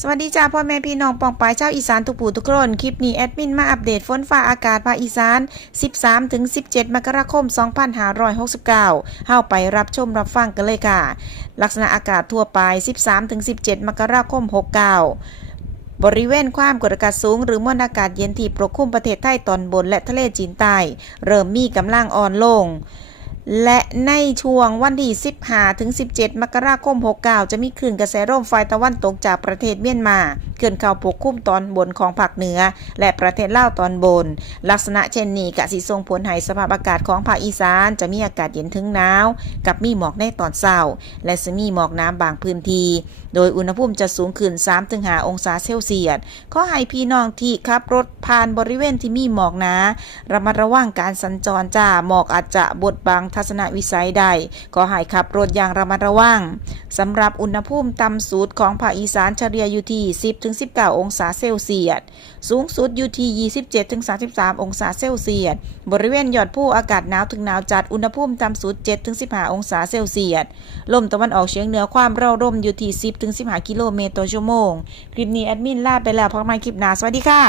สวัสดีจ้าพ่อแม่พี่น้องปองปายชาวอีสานทุกผู้ทุกคนคลิปนี้แอดมินมาอัปเดตฝนฟ้าอากาศภาคอีสาน 13-17 มกราคม 2569เฮาไปรับชมรับฟังกันเลยค่ะ ลักษณะอากาศทั่วไป 13-17 มกราคม 69บริเวณความกดอากาศสูงหรือมวลอากาศเย็นที่ปกคลุมประเทศไทยตอนบนและทะเลจีนใต้เริ่มมีกำลังอ่อนลงและในช่วงวันที่ 15-17 มกราคม 69จะมีคลื่นกระแสลมฝ่ายตะวันตกจากประเทศเมียนมาเคลื่อนเข้าปกคลุมตอนบนของภาคเหนือและประเทศลาวตอนบนลักษณะเช่นนี้ก็สิส่งผลให้สภาพอากาศของภาคอีสานจะมีอากาศเย็นถึงหนาวกับมีหมอกในตอนเช้าและจะมีหมอกน้ำบางพื้นที่โดยอุณหภูมิจะสูงขึ้น 3-5 องศาเซลเซียสขอให้พี่น้องที่ขับรถผ่านบริเวณที่มีหมอกหนาระมัดระวังการสัญจรจ้าหมอกอาจจะบดบังทัศนวิสัยได้ขอให้ขับรถอย่างระมัดระวังสำหรับอุณหภูมิต่ำสุดของภาคอีสานเฉลี่ยอยู่ที่ 10-19 องศาเซลเซียสสูงสุดอยู่ที่ 27-33 องศาเซลเซียสบริเวณยอดภูอากาศหนาวถึงหนาวจัดอุณหภูมิต่ำสุด 7-15 องศาเซลเซียสลมตะวันออกเฉียงเหนือความเร็วลมอยู่ที่ 10-15 กิโลเมตรต่อชั่วโมงคลิปนี้แอดมินลาไปแล้วพบกันใหม่คลิปหน้าสวัสดีค่ะ